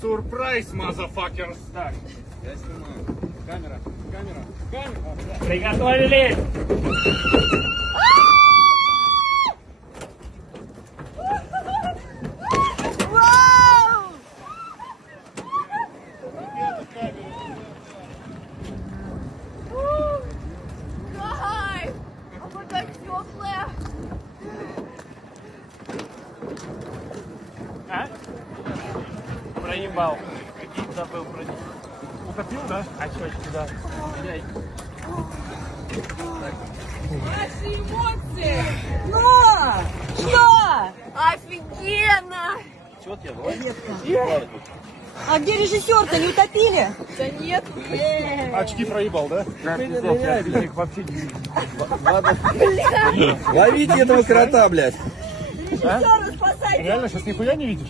Surprise, motherfuckers! Так, я снимаю. Камера. Приготовились! Кайф! А вода теплая. А? Проебал. Забыл про них. Утопил, да? Очечки, да. Ваши эмоции! Ну! Что? Офигенно! А где режиссер-то, не утопили? Да нет. Очки проебал, да? Я их вообще не вижу. Ловите этого крота, блядь. Режиссера спасайте! Реально, сейчас нихуя не видишь?